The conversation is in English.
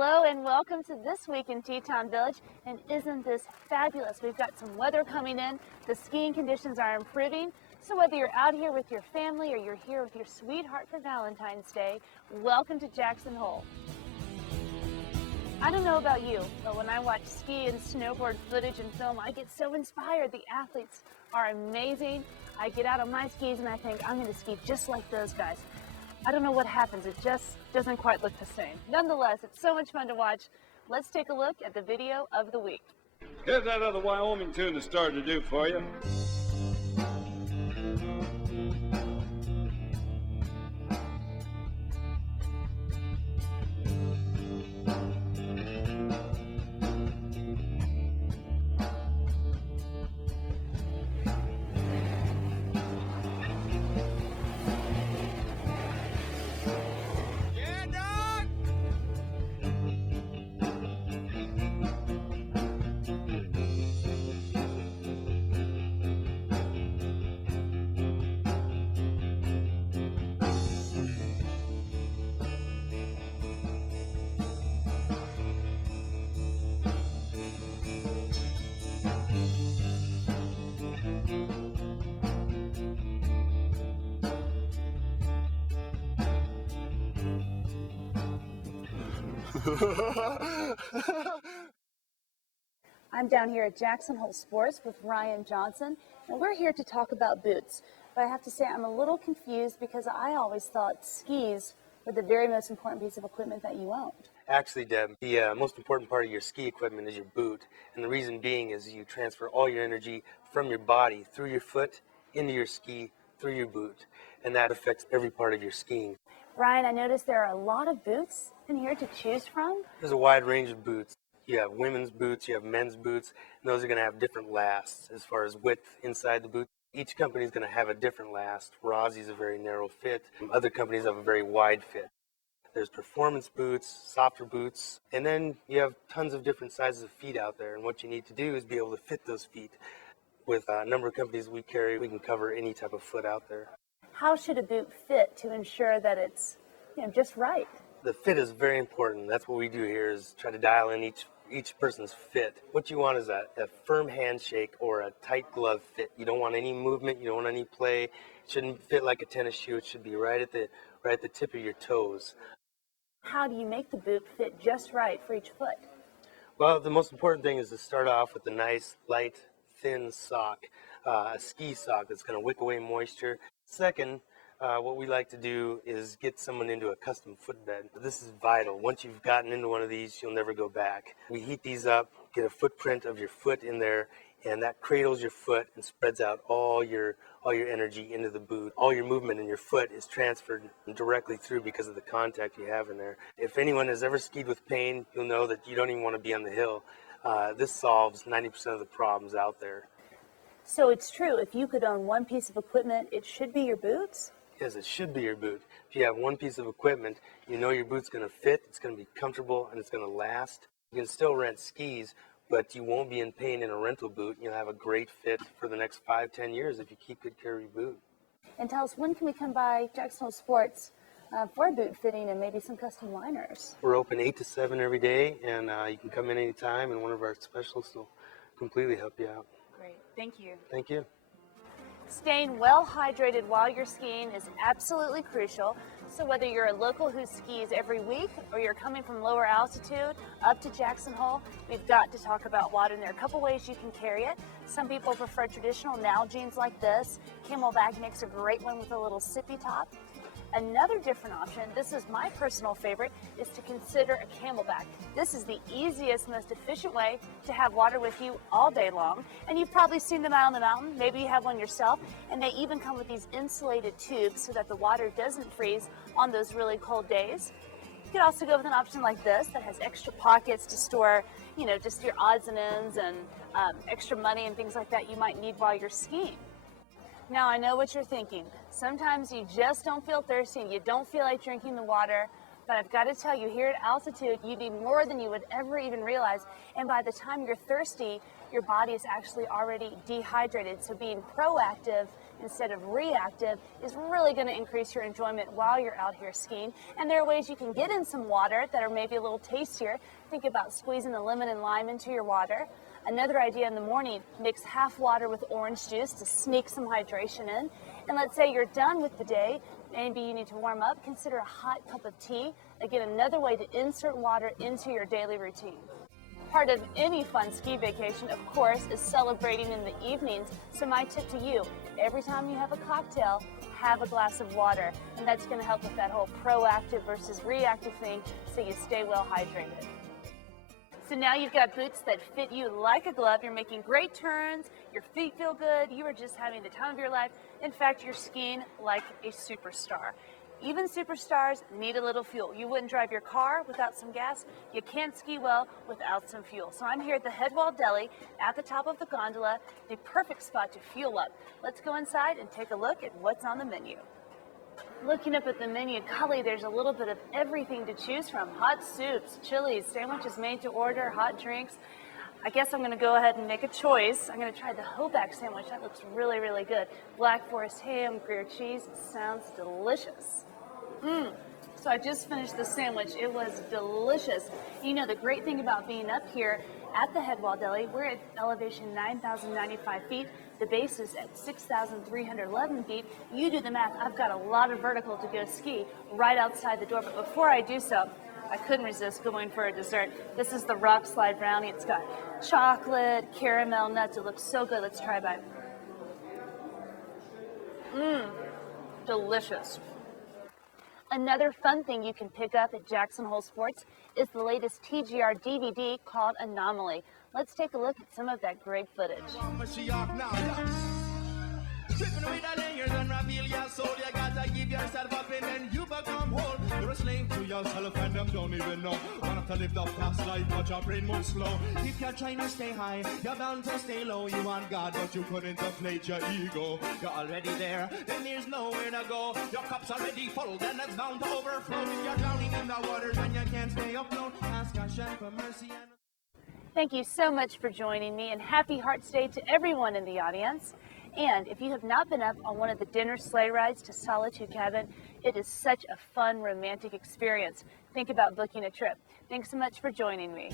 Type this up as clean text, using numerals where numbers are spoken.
Hello and welcome to This Week in Teton Village. And isn't this fabulous? We've got some weather coming in. The skiing conditions are improving. So whether you're out here with your family or you're here with your sweetheart for Valentine's Day, welcome to Jackson Hole. I don't know about you, but when I watch ski and snowboard footage and film, I get so inspired. The athletes are amazing. I get out on my skis and I think, I'm going to ski just like those guys. I don't know what happens. It just doesn't quite look the same. Nonetheless, it's so much fun to watch. Let's take a look at the video of the week. Here's that other Wyoming tune that started to do for you. I'm down here at Jackson Hole Sports with Ryan Johnson, and we're here to talk about boots. But I have to say I'm a little confused because I always thought skis were the very most important piece of equipment that you owned. Actually, Deb, the most important part of your ski equipment is your boot. And the reason being is you transfer all your energy from your body through your foot into your ski through your boot. And that affects every part of your skiing. Ryan, I noticed there are a lot of boots in here to choose from. There's a wide range of boots. You have women's boots, you have men's boots, and those are going to have different lasts as far as width inside the boot. Each company is going to have a different last. Rossi's a very narrow fit. Other companies have a very wide fit. There's performance boots, softer boots, and then you have tons of different sizes of feet out there. And what you need to do is be able to fit those feet. With a number of companies we carry, we can cover any type of foot out there. How should a boot fit to ensure that it's just right? The fit is very important. That's what we do here is try to dial in each person's fit. What you want is a firm handshake or a tight glove fit. You don't want any movement. You don't want any play. It shouldn't fit like a tennis shoe. It should be right at the tip of your toes. How do you make the boot fit just right for each foot? Well, the most important thing is to start off with a nice, light, thin sock, a ski sock that's going to wick away moisture. Second, what we like to do is get someone into a custom footbed. This is vital. Once you've gotten into one of these, you'll never go back. We heat these up, get a footprint of your foot in there, and that cradles your foot and spreads out all your energy into the boot. All your movement in your foot is transferred directly through because of the contact you have in there. If anyone has ever skied with pain, you'll know that you don't even want to be on the hill. This solves 90% of the problems out there. So it's true, if you could own one piece of equipment, it should be your boots? Yes, it should be your boot. If you have one piece of equipment, you know your boot's going to fit, it's going to be comfortable, and it's going to last. You can still rent skis, but you won't be in pain in a rental boot. You'll have a great fit for the next 5-10 years if you keep good care of your boot. And tell us, when can we come by Jackson Hole Sports for boot fitting and maybe some custom liners? We're open 8 to 7 every day, and you can come in anytime, and one of our specialists will completely help you out. Great. Thank you. Thank you. Staying well hydrated while you're skiing is absolutely crucial. So whether you're a local who skis every week or you're coming from lower altitude up to Jackson Hole, we've got to talk about water. And there are a couple ways you can carry it. Some people prefer traditional Nalgene's like this. Camelback makes a great one with a little sippy top. Another different option, this is my personal favorite, is to consider a Camelback. This is the easiest, most efficient way to have water with you all day long. And you've probably seen them out on the mountain. Maybe you have one yourself. And they even come with these insulated tubes so that the water doesn't freeze on those really cold days. You could also go with an option like this that has extra pockets to store, just your odds and ends and extra money and things like that you might need while you're skiing. Now, I know what you're thinking. Sometimes you just don't feel thirsty and you don't feel like drinking the water, but I've got to tell you, here at altitude, you need more than you would ever even realize. And by the time you're thirsty, your body is actually already dehydrated. So being proactive instead of reactive is really going to increase your enjoyment while you're out here skiing. And there are ways you can get in some water that are maybe a little tastier. Think about squeezing the lemon and lime into your water. Another idea in the morning, mix half water with orange juice to sneak some hydration in. And let's say you're done with the day, maybe you need to warm up, consider a hot cup of tea. Again, another way to insert water into your daily routine. Part of any fun ski vacation, of course, is celebrating in the evenings. So my tip to you, every time you have a cocktail, have a glass of water. And that's going to help with that whole proactive versus reactive thing so you stay well hydrated. So now you've got boots that fit you like a glove. You're making great turns. Your feet feel good. You are just having the time of your life. In fact, you're skiing like a superstar. Even superstars need a little fuel. You wouldn't drive your car without some gas. You can't ski well without some fuel. So I'm here at the Headwall Deli at the top of the gondola, the perfect spot to fuel up. Let's go inside and take a look at what's on the menu. Looking up at the menu, golly, there's a little bit of everything to choose from. Hot soups, chilies, sandwiches made to order, hot drinks. I guess I'm going to go ahead and make a choice. I'm going to try the Hoback sandwich. That looks really, really good. Black Forest ham, grilled cheese. Sounds delicious. So I just finished the sandwich. It was delicious. You know, the great thing about being up here at the Headwall Deli, we're at elevation 9,095 feet. The base is at 6,311 feet. You do the math. I've got a lot of vertical to go ski right outside the door. But before I do so, I couldn't resist going for a dessert. This is the Rock Slide Brownie. It's got chocolate, caramel, nuts. It looks so good. Let's try a bite. Delicious. Another fun thing you can pick up at Jackson Hole Sports is the latest TGR DVD called Anomaly. Let's take a look at some of that great footage. Tripping with the layers and reveal your soul. You gotta give yourself up and then you become whole. You're a slave to yourself and them don't even know. Want to live the fast life but your brain moves slow. If you're trying to stay high, you're bound to stay low. You want God but you couldn't inflate your ego. You're already there, then there's nowhere to go. Your cup's already full, then it's bound to overflow. If you're drowning in the waters and you can't stay afloat, ask Hashem for mercy and... Thank you so much for joining me, and happy Hearts Day to everyone in the audience. And if you have not been up on one of the dinner sleigh rides to Solitude Cabin, it is such a fun, romantic experience. Think about booking a trip. Thanks so much for joining me.